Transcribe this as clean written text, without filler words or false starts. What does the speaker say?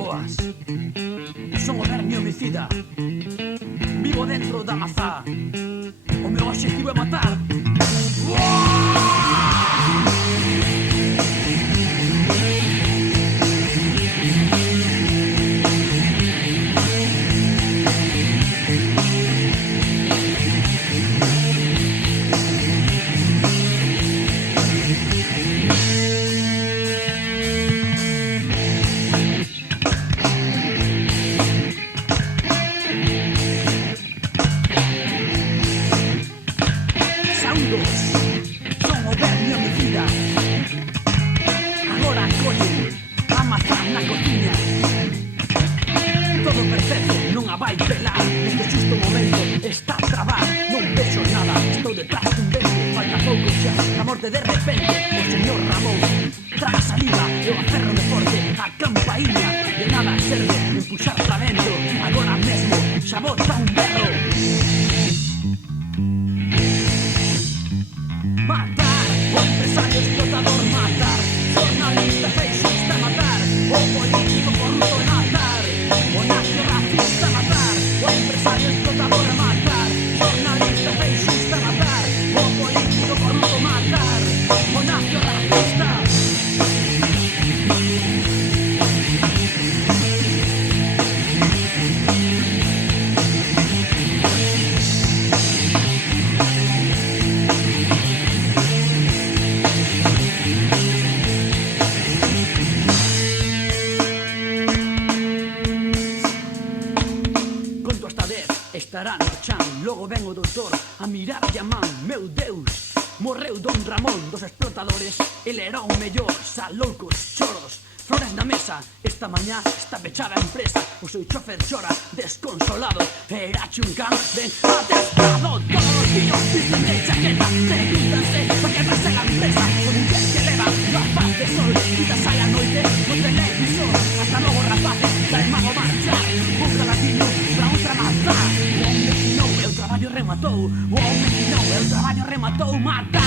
Boas. Son o verme homicida. Vivo dentro da mazá. O meu obxectivo é matar. Son o verme homicida. Agora collen a mazá na cociña. Todo perfecto, non a vai pelar. Neste xusto momento está a trabar. Non vexo nada, estou detrás dun vento. Falta pouco xa, a morte de repente. O señor Ramón traga saliva, eu aferrome forte a campaíña. De nada serve empuxar para dentro. Agora mesmo xa bota un berro. Matar, o empresario explotador matar, jornalista feixista matar, o político corrupto matar, o nazi racista matar, o empresario explotador matar, jornalista feixista matar, o político corrupto matar, o nazi racista. Estará no chan, logo ven o doutor a mirar a man, meu Deus. Morreu Don Ramón dos explotadores, ele era o mellor, xa loucos choros. Flores na mesa, esta mañá está pechada a empresa. O seu chofer chora, desconsolado. Era un can ben atestado. Todos os tíos visten de chaqueta, pregúntanse por que pasa la empresa. O muller que leva gafas de sol, quita sai a noite no televisor. Hasta logo rapaces, da mago marchar. Un galatiño pra outra mazá. O home que non, el traballo rematou. O home que non, el traballo rematou. Mata.